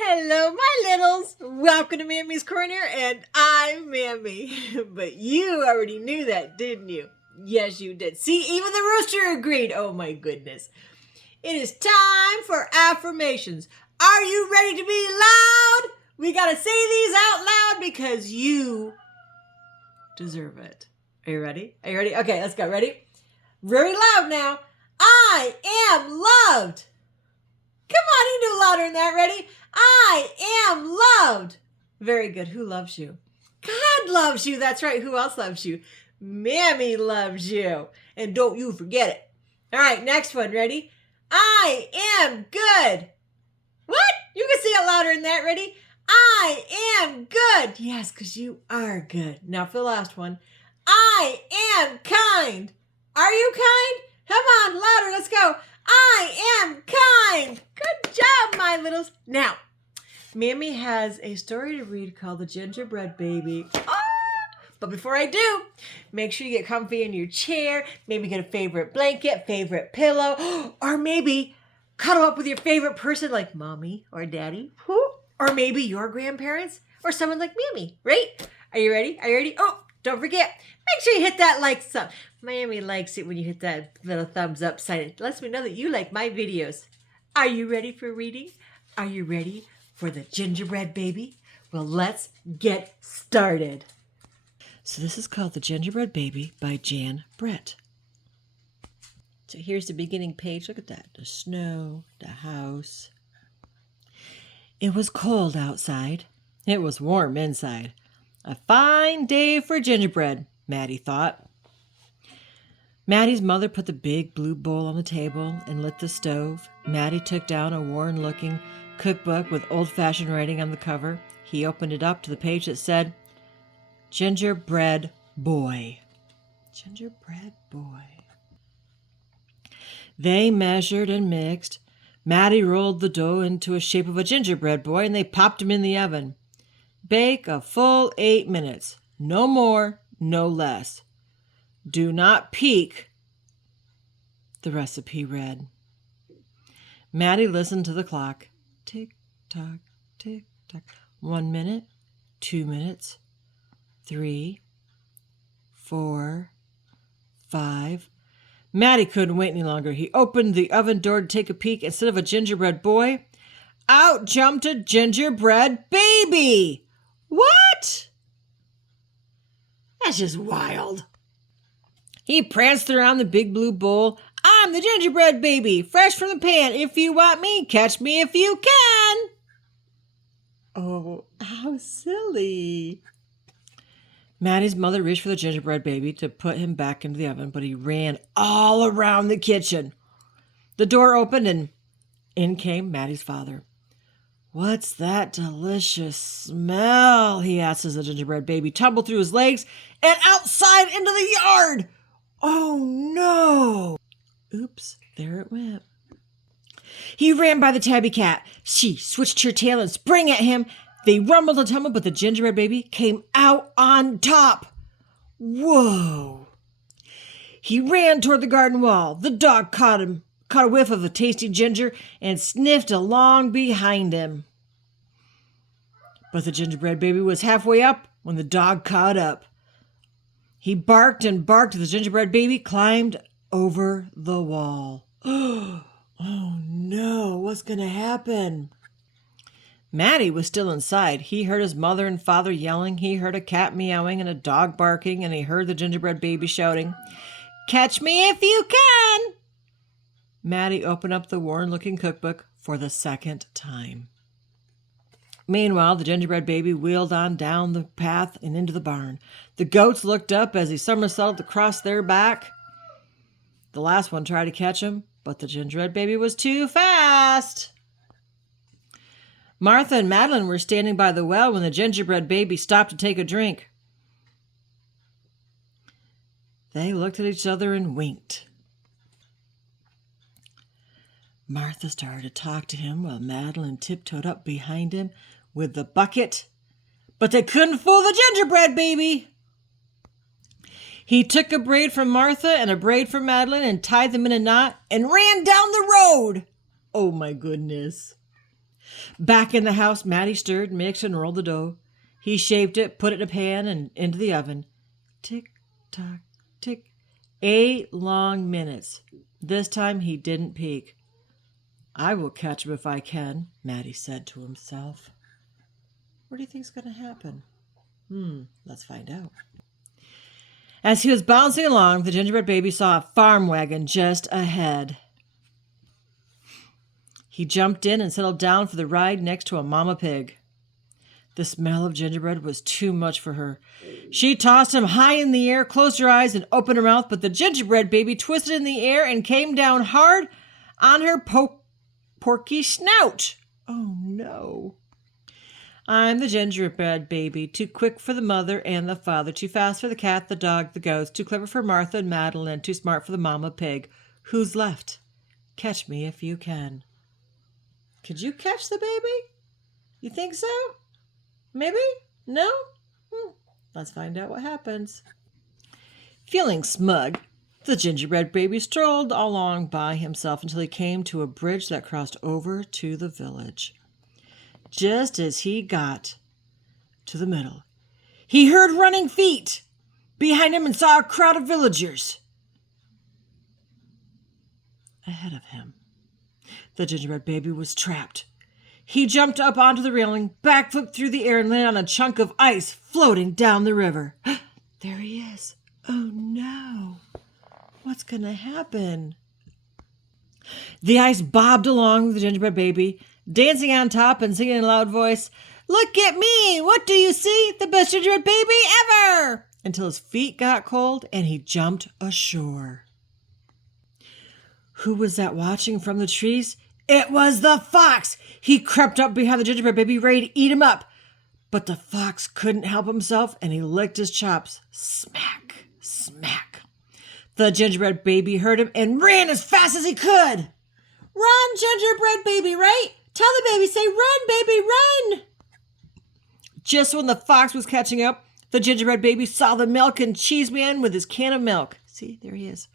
Hello, my littles. Welcome to Mammy's Corner, and I'm Mammy. But you already knew that, didn't you? Yes, you did. See, even the rooster agreed. Oh, my goodness. It is time for affirmations. Are you ready to be loud? We got to say these out loud because you deserve it. Are you ready? Are you ready? Okay, let's go. Ready? Very loud now. I am loved. Come on, you can do louder than that. Ready? I am loved. Very good. Who loves you? God loves you. That's right. Who else loves you? Mammy loves you. And don't you forget it. All right, next one. Ready? I am good. What? You can say it louder than that. Ready? I am good. Yes, because you are good. Now for the last one. I am kind. Are you kind? Come on, louder. Let's go. I am kind. Good job, my littles. Now, Mammy has a story to read called The Gingerbread Baby. But before I do, make sure you get comfy in your chair. Maybe get a favorite blanket, favorite pillow, or maybe cuddle up with your favorite person like mommy or daddy, or maybe your grandparents or someone like Mammy, right? Are you ready? Are you ready? Oh, don't forget, make sure you hit that like sub. Mammy likes it when you hit that little thumbs up sign. It lets me know that you like my videos. Are you ready for reading? Are you ready for the Gingerbread Baby? Well, let's get started. So this is called The Gingerbread Baby by Jan Brett. So here's the beginning page. Look at that. The snow, the house. It was cold outside. It was warm inside. A fine day for gingerbread, Maddie thought. Maddie's mother put the big blue bowl on the table and lit the stove. Maddie took down a worn-looking cookbook with old-fashioned writing on the cover. He opened it up to the page that said, Gingerbread Boy. Gingerbread Boy. They measured and mixed. Maddie rolled the dough into a shape of a gingerbread boy and they popped him in the oven. Bake a full 8 minutes. No more, no less. Do not peek, the recipe read. Maddie listened to the clock. Tick tock, tick tock. 1 minute, 2 minutes, 3, 4, 5. Maddie couldn't wait any longer. He opened the oven door to take a peek. Instead of a gingerbread boy, out jumped a gingerbread baby. What? That's just wild. He pranced around the big blue bowl. I'm the gingerbread baby, fresh from the pan. If you want me, catch me if you can. Oh, how silly. Maddie's mother reached for the gingerbread baby to put him back into the oven, but he ran all around the kitchen. The door opened and in came Maddie's father. What's that delicious smell? He asked as the gingerbread baby tumbled through his legs and outside into the yard. Oh no! Oops, there it went. He ran by the tabby cat. She switched her tail and sprang at him. They rumbled and tumbled, but the gingerbread baby came out on top. Whoa! He ran toward the garden wall. The dog caught a whiff of the tasty ginger, and sniffed along behind him. But the gingerbread baby was halfway up when the dog caught up. He barked and barked. The gingerbread baby climbed over the wall. Oh no, what's going to happen? Maddie was still inside. He heard his mother and father yelling. He heard a cat meowing and a dog barking, and he heard the gingerbread baby shouting, Catch me if you can! Maddie opened up the worn-looking cookbook for the second time. Meanwhile, the gingerbread baby wheeled on down the path and into the barn. The goats looked up as he somersaulted across their back. The last one tried to catch him, but the gingerbread baby was too fast. Martha and Madeline were standing by the well when the gingerbread baby stopped to take a drink. They looked at each other and winked. Martha started to talk to him while Madeline tiptoed up behind him with the bucket, but they couldn't fool the gingerbread baby. He took a braid from Martha and a braid from Madeline and tied them in a knot and ran down the road. Oh my goodness. Back in the house, Maddie stirred, mixed, and rolled the dough. He shaped it, put it in a pan, and into the oven. Tick, tock, tick. 8 long minutes. This time he didn't peek. I will catch him if I can, Maddie said to himself. What do you think's going to happen? Let's find out. As he was bouncing along, the gingerbread baby saw a farm wagon just ahead. He jumped in and settled down for the ride next to a mama pig. The smell of gingerbread was too much for her. She tossed him high in the air, closed her eyes, and opened her mouth, but the gingerbread baby twisted in the air and came down hard on her porky snout. Oh, no. I'm the gingerbread baby, too quick for the mother and the father, too fast for the cat, the dog, the ghost, too clever for Martha and Madeline, too smart for the mama pig. Who's left? Catch me if you can. Could you catch the baby? You think so? Maybe? No? Let's find out what happens. Feeling smug, the gingerbread baby strolled along by himself until he came to a bridge that crossed over to the village. Just as he got to the middle, he heard running feet behind him and saw a crowd of villagers ahead of him. The gingerbread baby was trapped. He jumped up onto the railing, backflipped through the air, and landed on a chunk of ice floating down the river. There he is. Oh no. What's going to happen? The ice bobbed along with the gingerbread baby, dancing on top and singing in a loud voice, "Look at me! What do you see? The best gingerbread baby ever!" Until his feet got cold and he jumped ashore. Who was that watching from the trees? It was the fox! He crept up behind the gingerbread baby, ready to eat him up. But the fox couldn't help himself, and he licked his chops. Smack, smack. The gingerbread baby heard him and ran as fast as he could. Run, gingerbread baby, right? Tell the baby, say, run, baby, run! Just when the fox was catching up, the gingerbread baby saw the milk and cheese man with his can of milk. See, there he is.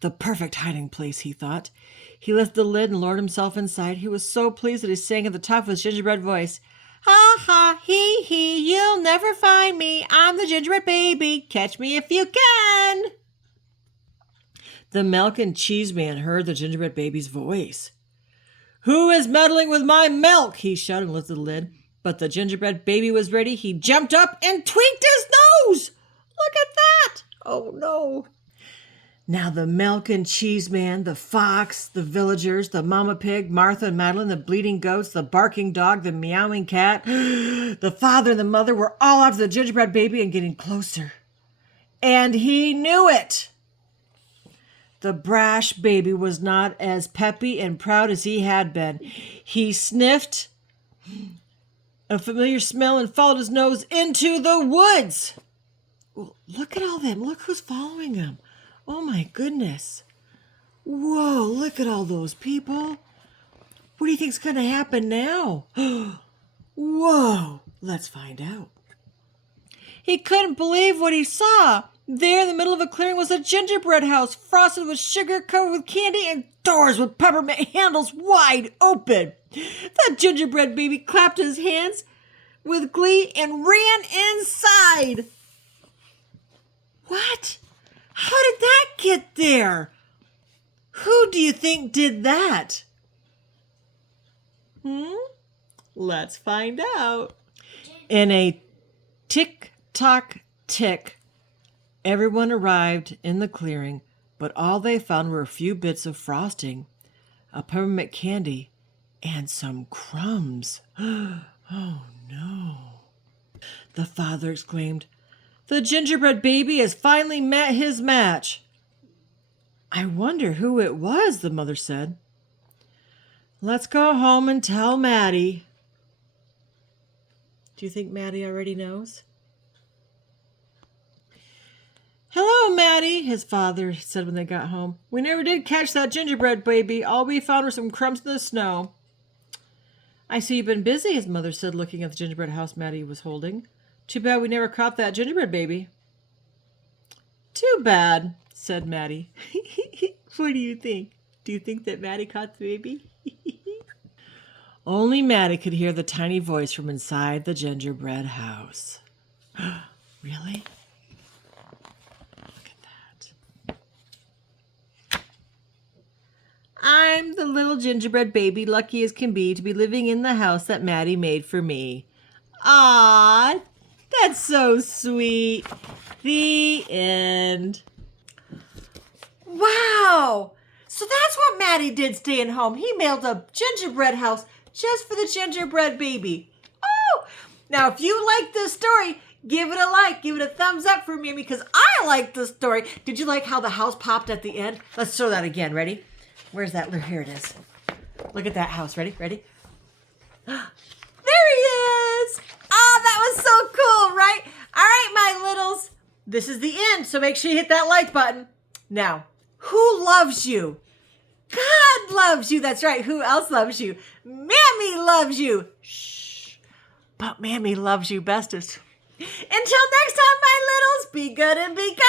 The perfect hiding place, he thought. He lifted the lid and lowered himself inside. He was so pleased that he sang at the top of his gingerbread voice. Ha ha, hee hee, you'll never find me. I'm the gingerbread baby. Catch me if you can. The milk and cheese man heard the gingerbread baby's voice. Who is meddling with my milk? He shouted and lifted the lid. But the gingerbread baby was ready. He jumped up and tweaked his nose. Look at that. Oh no. Now the milk and cheese man, the fox, the villagers, the mama pig, Martha and Madeline, the bleeding goats, the barking dog, the meowing cat, the father and the mother were all after the gingerbread baby and getting closer. And he knew it. The brash baby was not as peppy and proud as he had been. He sniffed a familiar smell and followed his nose into the woods. Well, look at all them. Look who's following him. Oh my goodness. Whoa, look at all those people. What do you think's going to happen now? Whoa, let's find out. He couldn't believe what he saw. There in the middle of a clearing was a gingerbread house, frosted with sugar, covered with candy, and doors with peppermint handles wide open. The gingerbread baby clapped his hands with glee and ran inside. What? How did that get there? Who do you think did that? Let's find out. In a tick-tock-tick, everyone arrived in the clearing, but all they found were a few bits of frosting, a peppermint candy, and some crumbs. Oh no. The father exclaimed, "The gingerbread baby has finally met his match." "I wonder who it was," the mother said. "Let's go home and tell Maddie." Do you think Maddie already knows? "Hello, Maddie," his father said when they got home. "We never did catch that gingerbread baby. All we found were some crumbs in the snow." "I see you've been busy," his mother said, looking at the gingerbread house Maddie was holding. "Too bad we never caught that gingerbread baby." "Too bad," said Maddie. What do you think? Do you think that Maddie caught the baby? Only Maddie could hear the tiny voice from inside the gingerbread house. Really? Look at that. I'm the little gingerbread baby, lucky as can be to be living in the house that Maddie made for me. Ah, that's so sweet. The end. Wow! So that's what Maddie did staying home. He mailed a gingerbread house just for the gingerbread baby. Oh! Now, if you like this story, give it a like. Give it a thumbs up for me because I like this story. Did you like how the house popped at the end? Let's show that again. Ready? Where's that? Here it is. Look at that house. Ready? Ready? There he is! Oh, that was so cool, right? All right, my littles. This is the end, so make sure you hit that like button. Now, who loves you? God loves you. That's right. Who else loves you? Mammy loves you. Shh. But Mammy loves you bestest. Until next time, my littles, be good and be kind.